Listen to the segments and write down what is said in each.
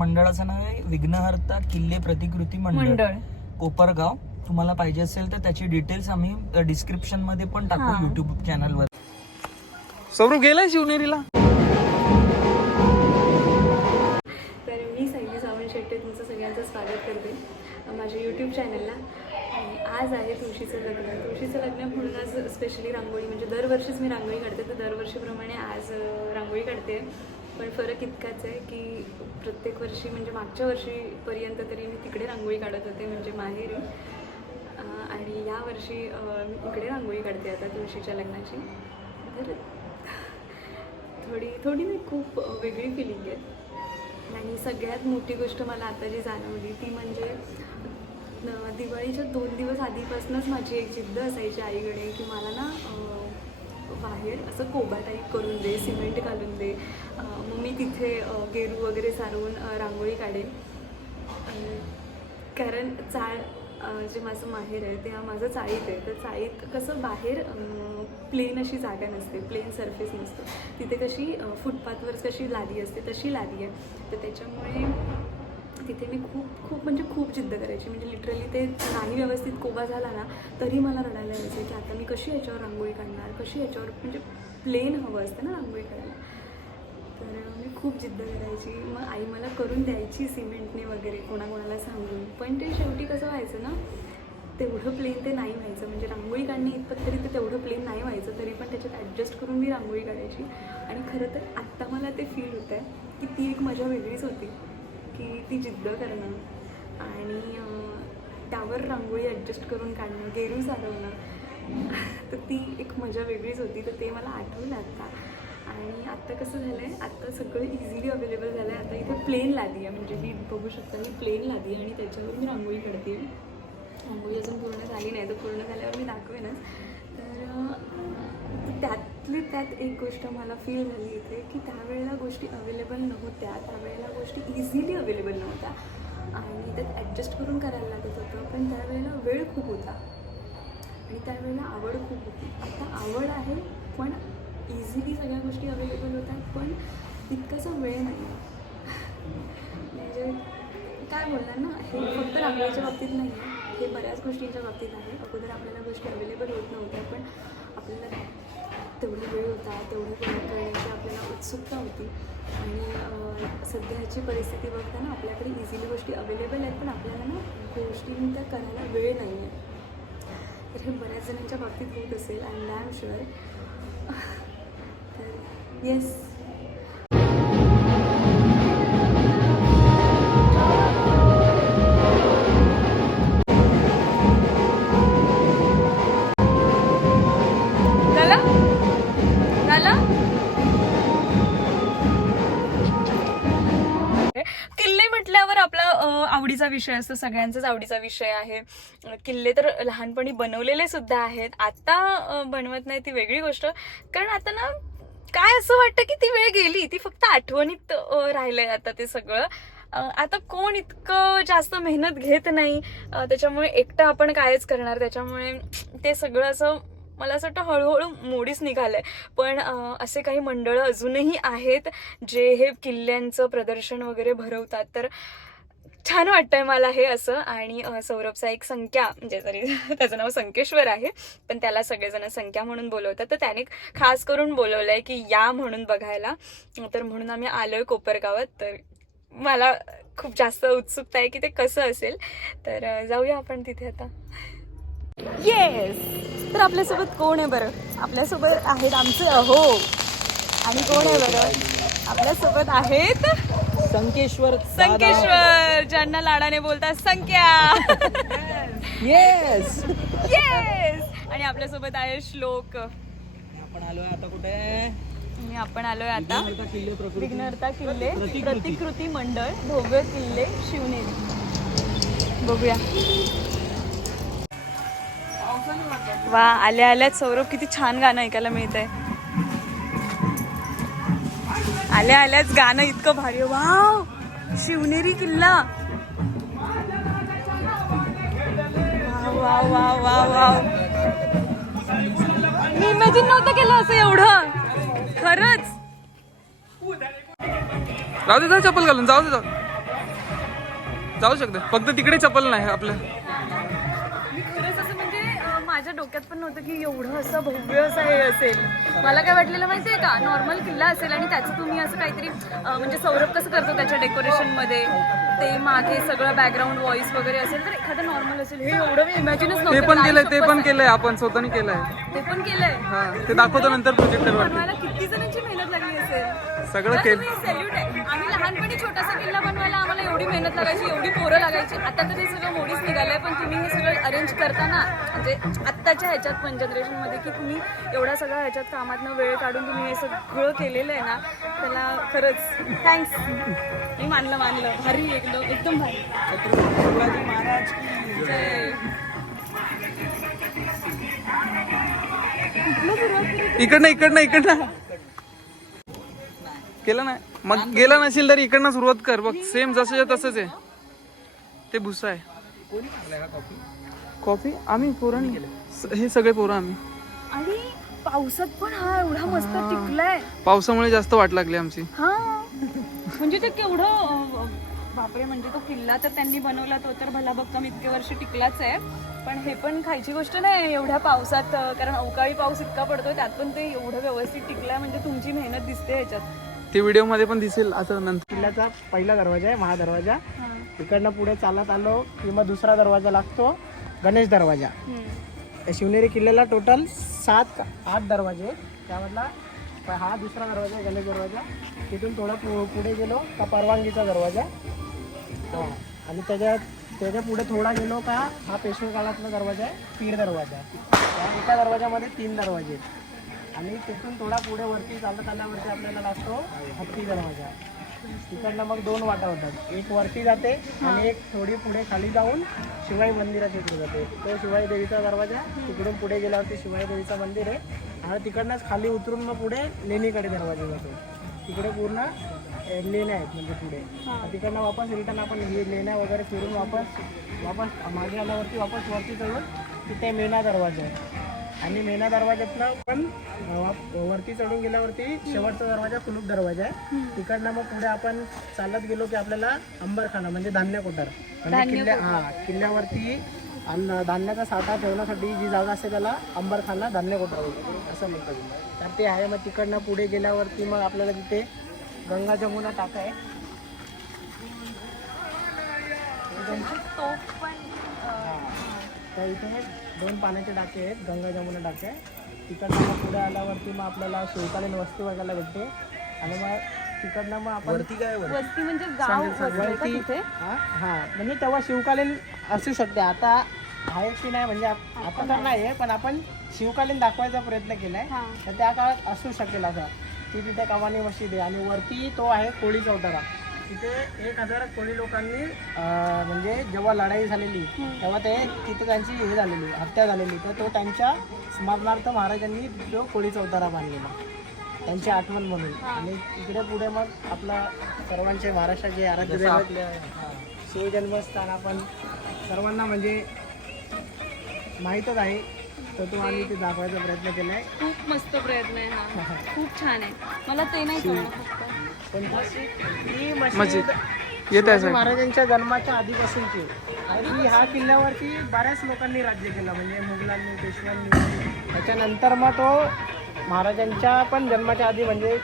मंडळाचं नाव आहे विघ्नहर्ता किल्ले प्रतिकृती मंडळ. मंडळ. कोपरगाव. तुम्हाला पाहिजे असेल तर त्याची डिटेल्स आम्ही डिस्क्रिप्शनमध्ये पण टाकू हा. युट्यूब चॅनलवर सौरभ गेलाय शिवनेरीला? तर मी सायली सावंत शेट्टे तुमचं सगळ्यांचं स्वागत करते. अं, माझ्या यूट्यूब चॅनलला आणि आज आहे तुळशीचं लग्न. तुळशीचं लग्न म्हणून आज स्पेशली रांगोळी म्हणजे दरवर्षीच मी रांगोळी काढते. तर दरवर्षीप्रमाणे आज अं, रांगोळी काढते. पण फरक इतकाच आहे की प्रत्येक वर्षी म्हणजे मागच्या वर्षीपर्यंत तरी मी तिकडे रांगोळी काढत होते म्हणजे माहेरी. आणि या वर्षी मी इकडे रांगोळी काढते आता तुळशीच्या लग्नाची. तर थोडी थोडी नाही खूप वेगळी फिलिंग आहे. आणि सगळ्यात मोठी गोष्ट मला आता जी जाणवली ती म्हणजे दिवाळीच्या दोन दिवस आधीपासूनच माझी एक जिद्द असायची आईकडे की मला ना बाहेर असं कोबा टाईप करून दे सिमेंट घालून दे. मग मी तिथे गेरू वगैरे सारवून रांगोळी काढेन. कारण चाळ जे माझं माहेर आहे ते हा माझं चाळीत आहे. तर चाळीत कसं बाहेर प्लेन अशी जागा नसते प्लेन सरफेस नसतो. तिथे कशी फुटपाथवर कशी लादी असते तशी लादी आहे. तर त्याच्यामुळे तिथे मी खूप खूप म्हणजे खूप जिद्द करायची. म्हणजे लिटरली ते नाही व्यवस्थित कोबा झाला ना तरी मला रडायला यायचं की आता मी कशी याच्यावर रांगोळी काढणार? कशी याच्यावर म्हणजे प्लेन हवं असतं ना रांगोळी काढायला? तर मी खूप जिद्द करायची. मग आई मला करून द्यायची सिमेंटने वगैरे कोणाकोणाला सांगून. पण ते शेवटी कसं व्हायचं ना तेवढं प्लेन ते नाही व्हायचं. म्हणजे रांगोळी काढणे इतपत तरी ते तेवढं प्लेन नाही व्हायचं तरी पण त्याच्यात ॲडजस्ट करून मी रांगोळी काढायची. आणि खरं तर आत्ता मला ते फील होतं आहे की ती एक मजा वेगळीच होती. की ती जिद्द करणं आणि त्यावर रांगोळी ॲडजस्ट करून काढणं गेरू सारवणं तर ती एक मजा वेगळीच होती तर ते मला आठवलं आत्ता आणि आत्ता कसं झालं आहे आत्ता सगळं इझिली अवेलेबल झालं आहे आता इथे प्लेन लादी आहे म्हणजे मी बघू शकता मी प्लेन लादी आहे आणि त्याच्यावर मी रांगोळी काढते. रांगोळी अजून पूर्ण झाली नाही तर पूर्ण झाल्यावर मी दाखवेनच. तर त्यात त्यातली त्यात एक गोष्ट मला फील झाली इथे की त्यावेळेला गोष्टी अवेलेबल नव्हत्या. त्यावेळेला गोष्टी इझिली अवेलेबल नव्हत्या. आणि त्यात ॲडजस्ट करून करायला लागत होतं पण त्यावेळेला वेळ खूप होता. आणि त्यावेळेला आवड खूप होती. आता आवड आहे पण इझिली सगळ्या गोष्टी अवेलेबल होतात पण तितकासा वेळ नाही. म्हणजे काय बोलणार ना हे फक्त रांगोळीच्या बाबतीत नाही आहे हे बऱ्याच गोष्टींच्या बाबतीत आहे. अगोदर आपल्याला गोष्टी अवेलेबल होत नव्हत्या पण आपल्याला तेवढा वेळ होता तेवढं पूर्ण करण्याची आपल्याला उत्सुकता होती. आणि सध्याची परिस्थिती बघताना आपल्याकडे इझिली गोष्टी अवेलेबल आहेत पण आपल्याला ना गोष्टी त्या करायला वेळ नाही आहे तर हे बऱ्याच जणांच्या बाबतीत होत असेल अँड आय एम शुअर तर येस आवडीचा विषय असतो सगळ्यांचाच आवडीचा विषय आहे. किल्ले तर लहानपणी बनवलेले सुद्धा आहेत. आता बनवत नाही ती वेगळी गोष्ट. कारण आता ना काय असं वाटतं की ती वेळ गेली ती फक्त आठवणीत राहिलंय आता ते सगळं. आता कोण इतकं जास्त मेहनत घेत नाही? त्याच्यामुळे एकटं आपण कायच करणार? त्याच्यामुळे ते सगळं असं मला असं वाटतं हळूहळू मोडीच निघालंय. पण असे काही मंडळं अजूनही आहेत जे हे किल्ल्यांचं प्रदर्शन वगैरे भरवतात. तर छान वाटतंय मला हे असं. आणि सौरभचा एक संख्या म्हणजे जरी त्याचं नाव संकेश्वर आहे पण त्याला सगळेजण संख्या म्हणून बोलवतात. तर त्याने खास करून बोलवलंय की या म्हणून बघायला. तर म्हणून आम्ही आलोय कोपरगावात. तर मला खूप जास्त उत्सुकता आहे की ते कसं असेल. तर जाऊया आपण तिथे आता. येस तर आपल्यासोबत कोण आहे बरं? आपल्यासोबत आहेत आमचे अहो. आणि कोण आहे बरं? आपल्यासोबत आहेत संकेश्वर संकेश्वर ज्यांना लाडाने बोलतात संख्या येस येस आणि आपल्यासोबत आहे श्लोक. आपण आलोय आता कुठे? आणि आपण आलोय आता विघ्नहर्ता किल्ले प्रकृती. विघ्नहर्ता किल्ले प्रतिकृती. प्रतिकृती मंडळ भोगर किल्ले शिवनेरी. बघूया. वा आल्या आल्यात सौरभ किती छान गाणं ऐकायला मिळत आहे आल्या आल्याच गाणं इतकं भारी वाव! शिवनेरी किल्ला. वाव वाव वाव वाव मी इमॅजिन नव्हतं केलं असं एवढं. खरंच. जाऊ दे जा चप्पल घालून जाऊ दे जाऊ. जाऊ शकते. फक्त तिकडे चप्पल नाही आपलं. माझ्या डोक्यात पण नव्हतं की एवढं असं भव्य असं हे असेल. मला काय वाटलेलं माहितीये का? नॉर्मल किल्ला असेल आणि त्याचं तुम्ही असं काहीतरी म्हणजे सौरभ कसं करतो त्याच्या डेकोरेशनमध्ये? ते मागे सगळं बॅकग्राऊंड व्हॉइस वगैरे असेल तर एखादं नॉर्मल असेल. हे एवढं मी इमॅजिनच ते पण केलंय ते पण आहे. केलंय आपण स्वतःने केलंय. ते पण केलंय. ते दाखवतो नंतर प्रोजेक्टर बनवायला किती जणांची मेहनत लागली असेल. सगळं केलं सॅल्यूट आहे. आम्ही लहानपणी छोटासा किल्ला बनवायला आम्हाला एवढी मेहनत लागायची एवढी पोरं लागायची. आता तर हे सगळं मोडीच निघालंय पण तुम्ही हे सगळं अरेंज करताना म्हणजे आत्ताच्या ह्याच्यात पण जनरेशनमध्ये की तुम्ही एवढा सगळा ह्याच्यात कामातनं वेळ काढून तुम्ही हे सगळं केलेलं आहे ना त्याला खरंच थँक्स मी मानलं मानलं. भारी एकदम एकदम भारी. शिवाजी महाराज की जय. इकडनं इकडनं इकडनं. केलं नाही. मग गेला नसेल तरी इकडनं सुरुवात कर. बघ सेम जसं तसंच आहे. ते भुसा आहे. कॉफी आम्ही पोरांनी स- हे सगळे पोरं आम्ही. आणि पावसात पण हा एवढा मस्त टिकलाय. पावसामुळे जास्त वाट लागली आमची. हा. म्हणजे ते केवढं बापरे म्हणजे तो किल्ला तर त्यांनी बनवला तो तर भला भक्कम इतके वर्ष टिकलाच आहे. पण हे पण खायची गोष्ट नाही एवढ्या पावसात कारण अवकाळी पाऊस इतका पडतोय त्यात पण ते एवढं व्यवस्थित टिकलाय म्हणजे तुमची मेहनत दिसते ह्याच्यात. ते व्हिडिओमध्ये पण दिसेल आता नंतर. किल्ल्याचा पहिला दरवाजा आहे महादरवाजा. इकडनं पुढे चालत आलो की मग दुसरा दरवाजा लागतो गणेश दरवाजा. या शिवनेरी किल्ल्याला टोटल सात आठ दरवाजे आहेत. त्यामधला प- हा दुसरा दरवाजा आहे गणेश दरवाजा. तिथून थोडा पु- पुढे गेलो का परवानगीचा दरवाजा. हा. आणि त्याच्या त्याच्या पुढे थोडा गेलो का हा पेशवे काळातला दरवाजा आहे पीर दरवाजा या एका दरवाजामध्ये तीन दरवाजे आहेत. आणि तिथून थोडा पुढे वरती चालत आल्यावरती आपल्याला लागतो हत्ती दरवाजा. तिकडनं मग दोन वाटा होतात. एक वरती जाते आणि एक थोडी पुढे खाली जाऊन शिवाई मंदिराच्या इकडे जाते. तो शिवाई देवीचा दरवाजा तिकडून पुढे गेल्यावरती शिवाई देवीचं मंदिर आहे. आणि तिकडनंच खाली उतरून मग पुढे लेणीकडे दरवाजा जातो. तिकडे पूर्ण लेण्या आहेत म्हणजे पुढे. तिकडनं वापस रिटर्न आपण हे लेण्या वगैरे फिरून वापस वापस मागे आल्यावरती वापस वरती चढून तिथे मेना दरवाजा आहे. आणि मेना दरवाज्यातनं पण वरती चढून गेल्यावरती शेवटचा दरवाजा कुलूप दरवाजा आहे. तिकडनं मग पुढे आपण चालत गेलो की आपल्याला अंबरखाना म्हणजे धान्य कोठार. म्हणजे किल्ल्या हा किल्ल्यावरती अन्न धान्याचा साठा ठेवण्यासाठी जी जागा असते त्याला अंबरखाना धान्य कोठार असं म्हणतात. तर ते आहे. मग तिकडनं पुढे गेल्यावरती मग आपल्याला तिथे गंगा जमुना टाका आहे. तर इथे दोन पाण्याचे टाके आहेत गंगा जमुना टाके तिकडनं मग पुढे आल्यावरती मग आपल्याला शिवकालीन वस्ती बघायला भेटते. आणि मग तिकडनं मग आपण वरती काय वस्ती म्हणजे गाव वस्ती का वरती तिथे? हा हा. म्हणजे तेव्हा शिवकालीन असू शकते. आता आहे की नाही म्हणजे आप- आता तर नाही. आहे पण आपण शिवकालीन दाखवायचा प्रयत्न केलाय. हा. तर त्या काळात असू शकेल असं. की तिथे कमानी मशीद आहे. आणि वरती तो आहे कोळी चौतारा. तिथे एक हजार कोळी लोकांनी अं, म्हणजे जेव्हा लढाई झालेली तेव्हा ते तिथे त्यांची हे झालेली हत्या झालेली. तर तो त्यांच्या स्मरणार्थ महाराजांनी तो कोळी चौतारा बांधलेला. त्यांची आठवण म्हणून. आणि इकडे पुढे मग आपला सर्वांचे महाराष्ट्राचे आराध्य दैवत शिवजन्मस्थान आपण सर्वांना म्हणजे माहीतच आहे. तर तो आम्ही ते दाखवायचा प्रयत्न केला आहे खूप मस्त प्रयत्न आहे हा. खूप छान आहे. मला ते नाही कळलं फक्त. पण ही मस्जिद येत आहे महाराजांच्या जन्माच्या आधीपासूनची. आणि ह्या किल्ल्यावरती बऱ्याच लोकांनी राज्य केलं म्हणजे मुघलांनी पेशव्यांनी. त्याच्यानंतर मग तो महाराजांच्या पण जन्माच्या आधी म्हणजे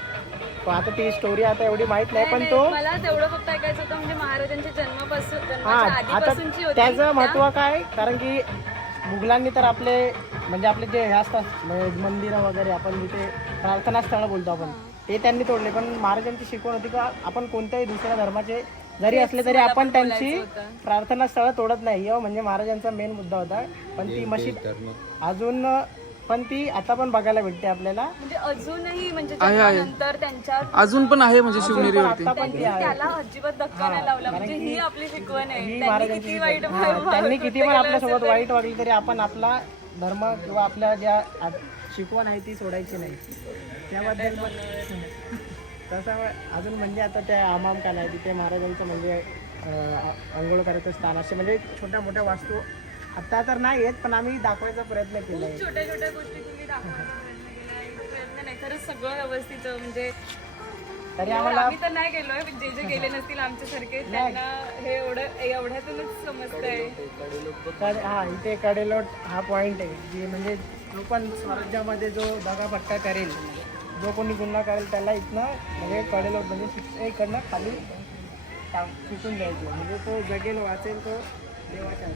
आता ती स्टोरी आता एवढी माहीत नाही पण तो मला तेवढं फक्त ऐकायचं होतं म्हणजे महाराजांच्या जन्मापासून हा जन्माच्या आता आधीपासूनची होती. त्याचं महत्त्व काय? कारण की मुघलांनी तर आपले म्हणजे आपले जे हे असतात म्हणजे मंदिरं वगैरे आपण जिथे प्रार्थना स्थळ बोलतो आपण. ते त्यांनी तोडले. पण महाराजांची शिकवण होती का आपण कोणत्याही दुसऱ्या धर्माचे जरी असले तरी आपण त्यांची प्रार्थना स्थळं तोडत नाही. हो म्हणजे महाराजांचा मेन मुद्दा होता. पण ती मशीद अजून पण ती आता पण बघायला भेटते आपल्याला. म्हणजे अजूनही म्हणजे आहे, आहे. जन्मानंतर त्यांच्या अजून पण आहे म्हणजे शिवनेरीवरती आता पण ती आहे. त्याला अजिबात धक्का नाही लावला. म्हणजे ही की आपली शिकवण आहे. ही त्यांनी महाराजांची किती वाईट. हा, त्यांनी किती पण आपल्यासोबत वाईट वागली तरी आपण आपला धर्म किंवा आपल्या ज्या शिकवण आहे ती सोडायची नाही. त्याबद्दल तसं अजून म्हणजे आता त्या आमाम काल आहे तिथे महाराजांचं म्हणजे अं, आंघोळ करायचं स्थान असे म्हणजे छोट्या मोठ्या वास्तू आता तर नाही आहेत पण आम्ही दाखवायचा प्रयत्न केला आहे. छोट्या छोट्या गोष्टी तुम्ही दाखवण्याचा प्रयत्न केलाय. प्रयत्न नाही खरंच सगळं व्यवस्थित म्हणजे तरी आम्हाला आम्ही तर नाही गेलोय पण जे जे गेले नसतील आमच्यासारखे त्यांना हे एवढं एवढ्यातूनच समजतंय. कड- हा इथे कडेलोट हा पॉइंट आहे जी म्हणजे जो पण स्वराज्यामध्ये जो दगापट्टा करेल जो कोणी गुन्हा करेल त्याला इथनं म्हणजे कडेलोट म्हणजे शिक्षा इकडनं खाली टाक- फेकून द्यायचं. म्हणजे तो जगेल वाचेल तो देवाच्या.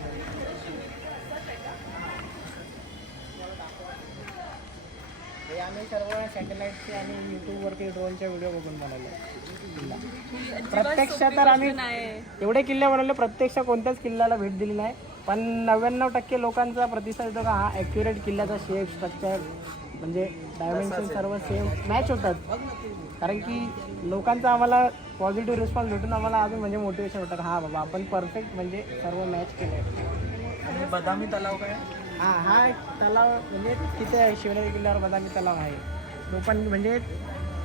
हे आम्ही सर्व सॅटेलाईटचे आणि यूट्यूबवरती ड्रोनचे व्हिडिओ बघून बनवले. प्रत्यक्ष तर आम्ही एवढे किल्ले बनवले प्रत्यक्ष कोणत्याच किल्ल्याला भेट दिली नाही. पण नव्याण्णव टक्के लोकांचा प्रतिसाद येतो का हा ॲक्युरेट किल्ल्याचा शेप स्ट्रक्चर म्हणजे डायमेन्शन सर्व सेम मॅच होतात. कारण की लोकांचा आम्हाला पॉझिटिव्ह रिस्पॉन्स भेटून आम्हाला अजून म्हणजे मोटिवेशन होतं का हा बाबा आपण परफेक्ट म्हणजे सर्व मॅच केलं बदामी तलाव काय? हा हा एक तलाव म्हणजे तिथे आहे शिवनेरी किल्ल्यावर बदामी तलाव आहे. तो पण म्हणजे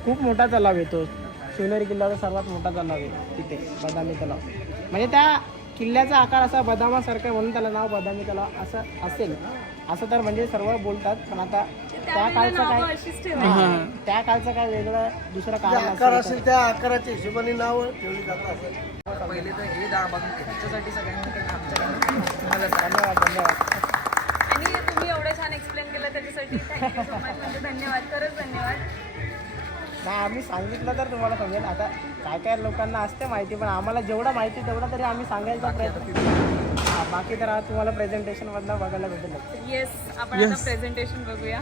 खूप मोठा तलाव येतो शिवनेरी किल्ल्यावर सर्वात मोठा तलाव आहे तिथे बदामी तलाव. म्हणजे त्या किल्ल्याचा आकार असा बदामासारखा म्हणून त्याला नाव बदामी तलाव असं असेल. असं तर म्हणजे सर्व बोलतात पण आता त्या काळचं काय हा, त्या काळचं काय वेगळं दुसरं कारण असेल तर- त्या आकाराच्या हिशोबाने नाव ठेवली जातात असं. पहिले तर हे दहा बघून त्याच्यासाठी सगळ्यांकडे आमच्याकडे धन्यवाद धन्यवाद. आणि तुम्ही एवढं छान एक्सप्लेन केलं त्याच्यासाठी थँक्यू सो मच म्हणजे धन्यवाद खरंच धन्यवाद. नाही आम्ही सांगितलं तर तुम्हाला समजेल. आता काय काय लोकांना असते माहिती पण आम्हाला जेवढं माहिती तेवढं तरी आम्ही सांगायचा प्रयत्न हा, बाकी तर आज तुम्हाला प्रेझेंटेशन मधनं बघायला भेटेल. येस आपण आता प्रेझेंटेशन बघूया.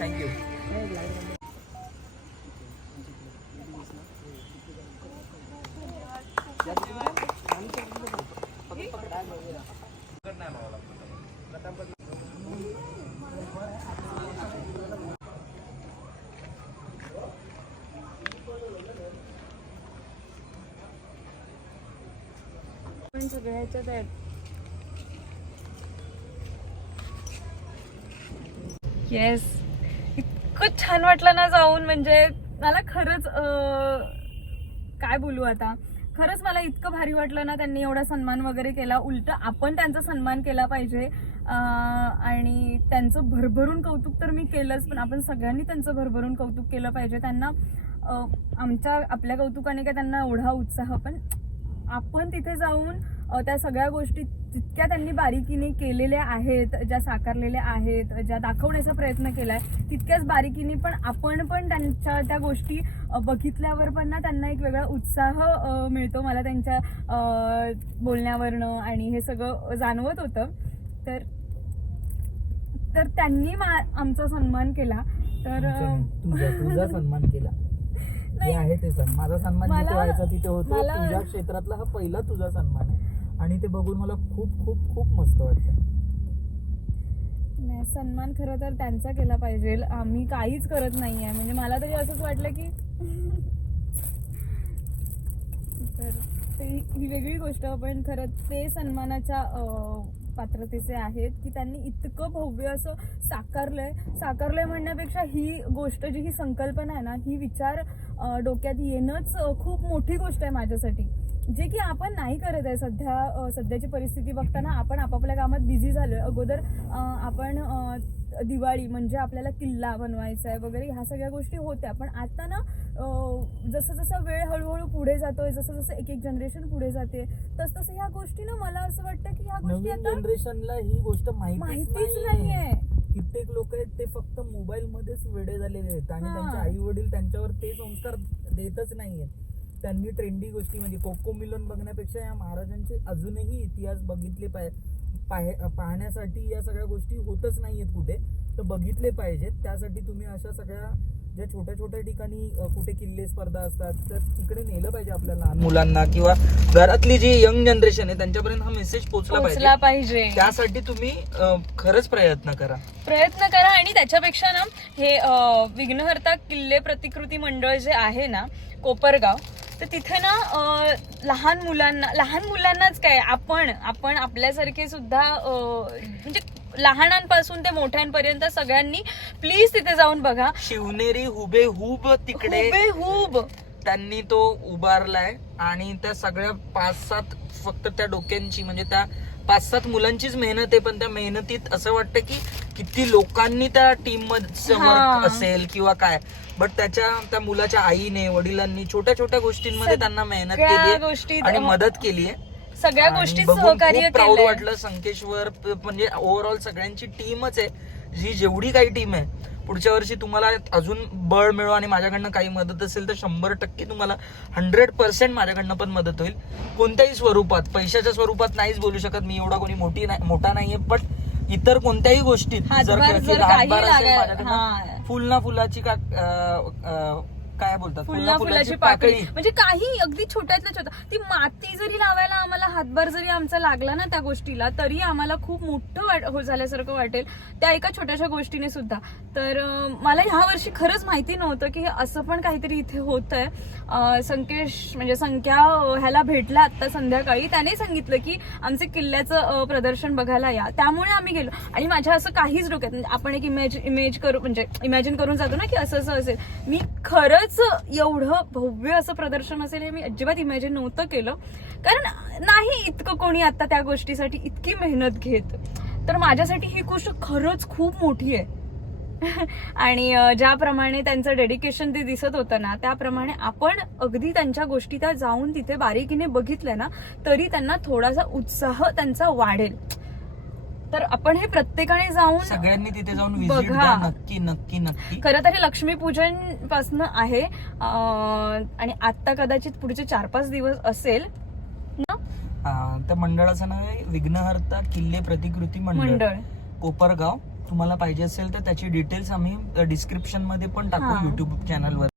थँक्यू पण सगळ्या ह्याच्यात आहेत. येस इतकं छान वाटलं ना जाऊन म्हणजे मला खरंच काय बोलू आता? खरंच मला इतकं भारी वाटलं ना त्यांनी एवढा सन्मान वगैरे केला. उलट आपण त्यांचा सन्मान केला पाहिजे. आणि त्यांचं भरभरून कौतुक तर मी केलंच पण आपण सगळ्यांनी त्यांचं भरभरून कौतुक केलं पाहिजे. त्यांना आमच्या आपल्या कौतुकाने काय त्यांना एवढा उत्साह पण आपण तिथे जाऊन त्या सगळ्या गोष्टी जितक्या त्यांनी बारीकीने केलेल्या आहेत ज्या साकारलेल्या आहेत ज्या दाखवण्याचा प्रयत्न केलाय तितक्याच बारीकीने पण आपण पण त्यांच्या त्या गोष्टी बघितल्यावर पण ना त्यांना एक वेगळा उत्साह मिळतो. मला त्यांच्या बोलण्यावरनं आणि हे सगळं जाणवत होतं. तर तर त्यांनी मा- आमचा सन्मान केला. तर तुझा सन्मान केला. जे आहे ते सण माझा सन्मान जिथे व्हायचा तिथे होतो. मला- तुझ्या क्षेत्रातला हा पहिला तुझा सन्मान आहे. आणि ते बघून मला खूप खूप खूप मस्त वाटतं नाही सन्मान खरं तर त्यांचा केला पाहिजे. आम्ही काहीच करत नाहीये. म्हणजे मला तरी असंच वाटलं की तर ते ही वेगळी गोष्ट पण खरं ते सन्मानाच्या अं, पात्रतेचे आहेत की त्यांनी इतकं भव्य असं साकारलंय. साकारलंय म्हणण्यापेक्षा ही गोष्ट जी ही संकल्पना आहे ना ही विचार डोक्यात येणंच खूप मोठी गोष्ट आहे माझ्यासाठी. जे की आपण नाही करत आहे सध्या सध्याची परिस्थिती बघताना आपण आपापल्या कामात बिझी झालोय. अगोदर आपण दिवाळी म्हणजे आपल्याला किल्ला बनवायचा आहे वगैरे ह्या सगळ्या गोष्टी होत्या. पण आता ना जसं जसं वेळ हळूहळू पुढे जातोय जसं जसं एक एक जनरेशन पुढे जाते तस तसं ह्या गोष्टी ना मला असं वाटतं की ह्या गोष्टी जनरेशनला ही गोष्ट माहितीच माहितीच नाहीये. कित्येक लोक आहेत ते फक्त मोबाईल मध्येच वेडे झालेले आहेत. आणि. त्यांचे आई वडील त्यांच्यावर ते संस्कार देतच नाहीयेत. त्यांनी ट्रेंडी गोष्टी म्हणजे कोको मिलन बघण्यापेक्षा या महाराजांचे अजूनही इतिहास बघितले पाय- पाहे- पाहण्यासाठी या सगळ्या गोष्टी होतच नाहीयेत कुठे. तर बघितले पाहिजेत. त्यासाठी तुम्ही अशा सगळ्या ज्या छोट्या छोट्या ठिकाणी कुठे किल्ले स्पर्धा असतात तर तिकडे नेलं पाहिजे आपल्या लहान मुलांना किंवा घरातली जी यंग जनरेशन आहे त्यांच्यापर्यंत हा मेसेज पोहोचला पोचला पाहिजे. पाहिजे. त्यासाठी तुम्ही अ, खरंच प्रयत्न करा. प्रयत्न करा आणि त्याच्यापेक्षा ना हे अ, विघ्नहर्ता किल्ले प्रतिकृती मंडळ जे आहे ना कोपरगाव तर तिथे ना लहान मुलांना लहान मुलांनाच काय आपण आपण आपल्यासारखे सुद्धा म्हणजे लहानांपासून ते मोठ्यांपर्यंत सगळ्यांनी प्लीज तिथे जाऊन बघा. शिवनेरी हुबे हुब तिकडे हुबेहूब त्यांनी तो उभारलाय आणि त्या सगळ्या पाच सात फक्त त्या डोक्यांची म्हणजे त्या पाच सात मुलांचीच मेहनत आहे पण त्या मेहनतीत असं वाटतं की किती लोकांनी त्या टीममध्ये हा. असेल किंवा काय. बट त्याच्या त्या मुलाच्या आईने वडिलांनी छोट्या छोट्या गोष्टींमध्ये त्यांना मेहनत केली आणि मदत केली आहे सगळ्या बघून सहकार्य प्राऊड वाटलं संकेश्वर म्हणजे ओव्हरऑल सगळ्यांची टीमच आहे. जी जेवढी काही टीम आहे पुढच्या वर्षी तुम्हाला अजून बळ मिळो आणि माझ्याकडनं काही मदत असेल तर शंभर टक्के तुम्हाला हंड्रेड पर्सेंट माझ्याकडनं पण मदत होईल कोणत्याही स्वरूपात पैशाच्या स्वरूपात नाहीच बोलू शकत मी एवढा कोणी मोठी नाही मोठा नाहीये पण इतर कोणत्याही गोष्टीत जर. फुल ना फुलाची का काय बोलतात? फुलना फुलाची पाकळी. म्हणजे काही अगदी छोट्यातल्या छोटा ती माती जरी लावायला आम्हाला हातभार जरी आमचा लागला ना त्या गोष्टीला तरी आम्हाला खूप मोठं वाट हो झाल्यासारखं वाटेल त्या एका छोट्याशा गोष्टीने सुद्धा. तर मला ह्या वर्षी खरंच माहिती नव्हतं की असं पण काहीतरी इथे होत आहे संकेश म्हणजे संख्या ह्याला भेटला आता संध्याकाळी. त्याने सांगितलं की आमचे किल्ल्याचं प्रदर्शन बघायला या. त्यामुळे आम्ही गेलो. आणि माझ्या असं काहीच डोक्यात म्हणजे आपण एक इमेज इमेज करू म्हणजे इमॅजिन करून जातो ना की असं असं असेल. मी खरंच एवढं भव्य असं प्रदर्शन असेल हे मी अजिबात इमॅजिन नव्हतं केलं. कारण नाही इतकं कोणी आता त्या गोष्टीसाठी इतकी मेहनत घेत. तर माझ्यासाठी ही गोष्ट खरंच खूप मोठी आहे. आणि ज्याप्रमाणे त्यांचं डेडिकेशन ते दिसत होतं ना त्याप्रमाणे आपण अगदी त्यांच्या गोष्टी त्या जाऊन तिथे बारीकीने बघितल्या ना तरी त्यांना थोडासा उत्साह त्यांचा वाढेल. तर आपण हे प्रत्येकाने जाऊन सगळ्यांनी तिथे जाऊन बघा. द्या नक्की नक्की नक्की. खरं तर हे लक्ष्मीपूजन पासन आहे. अं, आणि आता कदाचित पुढचे चार पाच दिवस असेल. ना? हा, त्या मंडळाचं नाव आहे विघ्नहर्ता किल्ले प्रतिकृती मंडळ. मंडळ. कोपरगाव. तुम्हाला पाहिजे असेल तर त्याची डिटेल्स आम्ही डिस्क्रिप्शनमध्ये पण टाकू हा. युट्यूब चॅनलवर